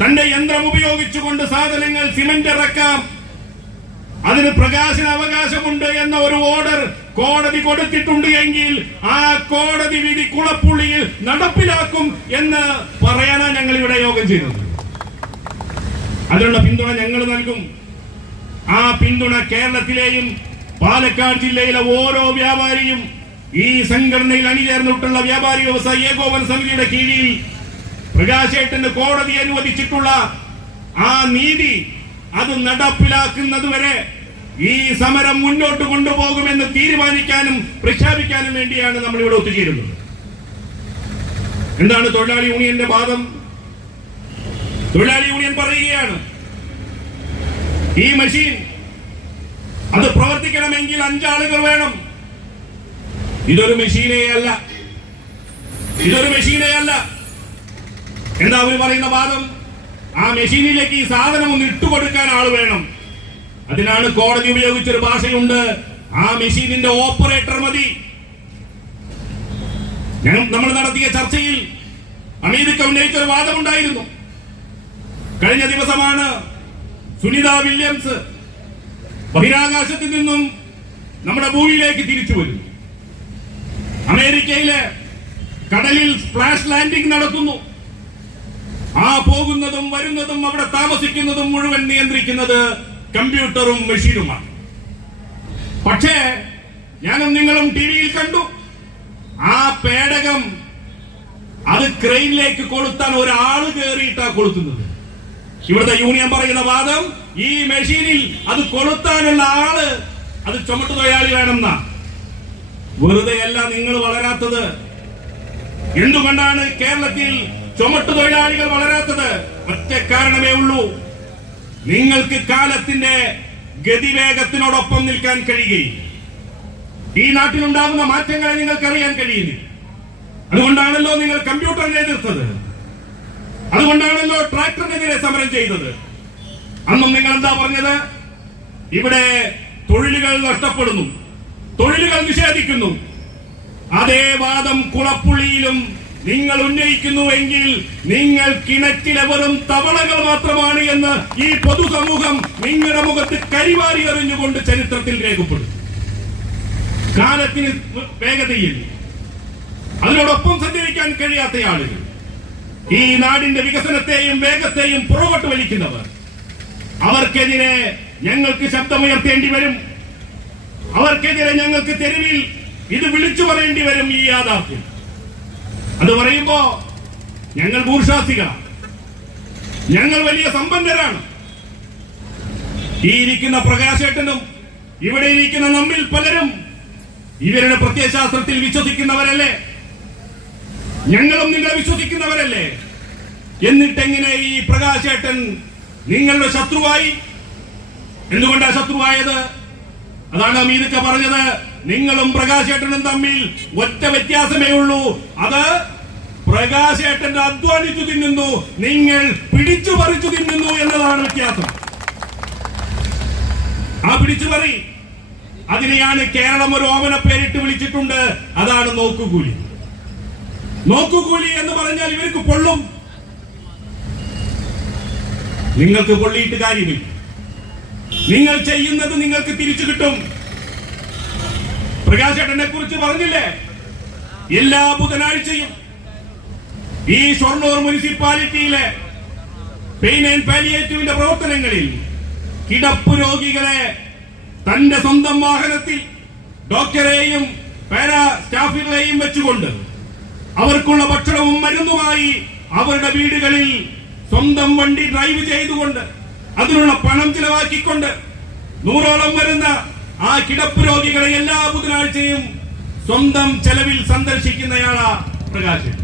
തന്റെ യന്ത്രം ഉപയോഗിച്ചുകൊണ്ട് സാധനങ്ങൾ സിമന്റ് ഇറക്കാം. അതിന് പ്രകാശന അവകാശമുണ്ട് എന്ന ഒരു ഓർഡർ കോടതി കൊടുത്തിട്ടുണ്ട് എങ്കിൽ ആ കോടതി വിധി കുളപ്പുള്ളിയിൽ നടപ്പിലാക്കും എന്ന് പറയാനാണ് ഞങ്ങൾ ഇവിടെ യോഗം ചെയ്യുന്നത്. അതിനുള്ള പിന്തുണ ഞങ്ങൾ നൽകും. ആ പിന്തുണ കേരളത്തിലെയും പാലക്കാട് ജില്ലയിലെ ഓരോ വ്യാപാരിയും ഈ സംഘടനയിൽ അണിചേർന്നിട്ടുള്ള വ്യാപാരി വ്യവസായ ഏകോപന സമിതിയുടെ കീഴിൽ പ്രകാശേട്ടന് കോടതി അനുവദിച്ചിട്ടുള്ള ആ നീതി അത് നടപ്പിലാക്കുന്നത് വരെ ഈ സമരം മുന്നോട്ട് കൊണ്ടുപോകുമെന്ന് തീരുമാനിക്കാനും പ്രഖ്യാപിക്കാനും വേണ്ടിയാണ് നമ്മൾ ഇവിടെ ഒത്തുചേരുന്നത്. എന്താണ് തൊഴിലാളി യൂണിയന്റെ വാദം? തൊഴിലാളി യൂണിയൻ പറയുകയാണ് ഈ മെഷീൻ അത് പ്രവർത്തിക്കണമെങ്കിൽ അഞ്ചാളുകൾ വേണം. ഇതൊരു മെഷീനേ അല്ല ഇതൊരു മെഷീനേ അല്ല എന്താ അവർ പറയുന്ന വാദം ആ മെഷീനിലേക്ക് ഈ സാധനം ഒന്ന് ഇട്ടുകൊടുക്കാൻ ആൾ വേണം. അതിനാണ് കോടതി ഉപയോഗിച്ചൊരു ഭാഷയുണ്ട്. ആ മെഷീനിന്റെ ഓപ്പറേറ്റർ മതി. നമ്മൾ നടത്തിയ ചർച്ചയിൽ അമേരിക്ക ഉന്നയിച്ച ഒരു വാദമുണ്ടായിരുന്നു. കഴിഞ്ഞ ദിവസമാണ് സുനിത വില്യംസ് ബഹിരാകാശത്തിൽ നിന്നും നമ്മുടെ ഭൂമിയിലേക്ക് തിരിച്ചു വരുന്നു. അമേരിക്കയിലെ കടലിൽ സ്പ്ലാഷ് ലാൻഡിംഗ് നടത്തുന്നു ആ പോകുന്നതും വരുന്നതും അവിടെ താമസിക്കുന്നതും മുഴുവൻ നിയന്ത്രിക്കുന്നത് കമ്പ്യൂട്ടറും മെഷീനുമാണ്. പക്ഷേ ഞാനും നിങ്ങളും ടി വിയിൽ കണ്ടു. ആ പേടകം അത് ക്രെയിനിലേക്ക് കൊളുത്താൻ ഒരാൾ കയറിയിട്ടാ കൊളുത്തുന്നത്. ഇവിടുത്തെ യൂണിയൻ പറയുന്ന വാദം ഈ മെഷീനിൽ അത് കൊളുത്താനുള്ള ആൾ അത് ചുമട്ടു തൊഴിലാളി വേണമെന്നാ. വെറുതെയല്ല നിങ്ങൾ വളരാത്തത്. എന്തുകൊണ്ടാണ് കേരളത്തിൽ ചുമട്ടു തൊഴിലാളികൾ വളരാത്തത് ഒറ്റ കാരണമേ ഉള്ളൂ. നിങ്ങൾക്ക് കാലത്തിന്റെ ഗതിവേഗത്തിനോടൊപ്പം നിൽക്കാൻ കഴിയുകയില്ല. ഈ നാട്ടിലുണ്ടാകുന്ന മാറ്റങ്ങളെ നിങ്ങൾക്ക് അറിയാൻ കഴിയുന്നില്ല അതുകൊണ്ടാണല്ലോ നിങ്ങൾ കമ്പ്യൂട്ടറിനെ എതിർത്തത്. അതുകൊണ്ടാണല്ലോ ട്രാക്ടറിനെതിരെ സമരം ചെയ്തത്. അന്നും നിങ്ങൾ എന്താ പറഞ്ഞത്? ഇവിടെ തൊഴിലുകൾ നഷ്ടപ്പെടുന്നു. തൊഴിലുകൾ നിഷേധിക്കുന്നു. അതേ വാദം കുളപ്പുള്ളിയിലും നിങ്ങൾ ഉന്നയിക്കുന്നുവെങ്കിൽ നിങ്ങൾ കിണറ്റിലെ വെറും തവളകൾ മാത്രമാണ് എന്ന് ഈ പൊതുസമൂഹം നിങ്ങളുടെ മുഖത്ത് കരിവാരി എറിഞ്ഞുകൊണ്ട് ചരിത്രത്തിൽ രേഖപ്പെടും കാലത്തിന് വേഗതയിൽ അതിനോടൊപ്പം സഞ്ചരിക്കാൻ കഴിയാത്ത ആളുകൾ. ഈ നാടിന്റെ വികസനത്തെയും വേഗത്തെയും പുറകോട്ട് വലിക്കുന്നവർ. അവർക്കെതിരെ ഞങ്ങൾക്ക് ശബ്ദമുയർത്തേണ്ടി വരും. അവർക്കെതിരെ ഞങ്ങൾക്ക് തെരുവിൽ ഇത് വിളിച്ചു പറയേണ്ടി വരും ഈ യാഥാർത്ഥ്യം. അത് പറയുമ്പോ ഞങ്ങൾ ഭൂർഷാസികളാണ് ഞങ്ങൾ വലിയ സമ്പന്നരാണ്. ഈ ഇരിക്കുന്ന പ്രകാശേട്ടനും ഇവിടെ ഇരിക്കുന്ന നമ്മിൽ പലരും ഇവരുടെ പ്രത്യയശാസ്ത്രത്തിൽ വിശ്വസിക്കുന്നവരല്ലേ? ഞങ്ങളും നിങ്ങളെ വിശ്വസിക്കുന്നവരല്ലേ? എന്നിട്ടെങ്ങനെ ഈ പ്രകാശേട്ടൻ നിങ്ങളുടെ ശത്രുവായി? എന്തുകൊണ്ടാണ് ശത്രുവായത്? അതാണ് മീനൊക്കെ പറഞ്ഞത്. നിങ്ങളും പ്രകാശേട്ടനും തമ്മിൽ ഒറ്റ വ്യത്യാസമേ ഉള്ളൂ. അത് പ്രകാശേട്ടൻ അധ്വാനിച്ചു തിന്നുന്നു നിങ്ങൾ പിടിച്ചു പറിച്ചു തിന്നുന്നു എന്നതാണ് വ്യത്യാസം. ആ പിടിച്ചു പറി. അതിനെയാണ് കേരളം ഒരു ഓമന പേരിട്ട് വിളിച്ചിട്ടുണ്ട്. അതാണ് നോക്കുകൂലി. നോക്കുകൂലി എന്ന് പറഞ്ഞാൽ ഇവർക്ക് പൊള്ളും. നിങ്ങൾക്ക് പൊള്ളിയിട്ട് കാര്യമില്ല. നിങ്ങൾ ചെയ്യുന്നത് നിങ്ങൾക്ക് തിരിച്ചു കിട്ടും. പ്രകാശേട്ടനെ കുറിച്ച് പറഞ്ഞില്ലേ? എല്ലാ ബുധനാഴ്ചയും ഈ ഷൊർണൂർ മുനിസിപ്പാലിറ്റിയിലെ പെയിൻ ആൻഡ് പാലിയേറ്റീവിന്റെ പ്രവർത്തനങ്ങളിൽ കിടപ്പ് രോഗികളെ തന്റെ സ്വന്തം വാഹനത്തിൽ ഡോക്ടറെയും പാരാ സ്റ്റാഫുകളെയും വെച്ചുകൊണ്ട് അവർക്കുള്ള ഭക്ഷണവും മരുന്നുമായി അവരുടെ വീടുകളിൽ സ്വന്തം വണ്ടി ഡ്രൈവ് ചെയ്തുകൊണ്ട് അതിനുള്ള പണം ചിലവാക്കിക്കൊണ്ട് നൂറോളം വരുന്ന ആ കിടപ്പ് രോഗികളെ എല്ലാ ബുധനാഴ്ചയും സ്വന്തം ചെലവിൽ സന്ദർശിക്കുന്നയാളാ പ്രകാശൻ.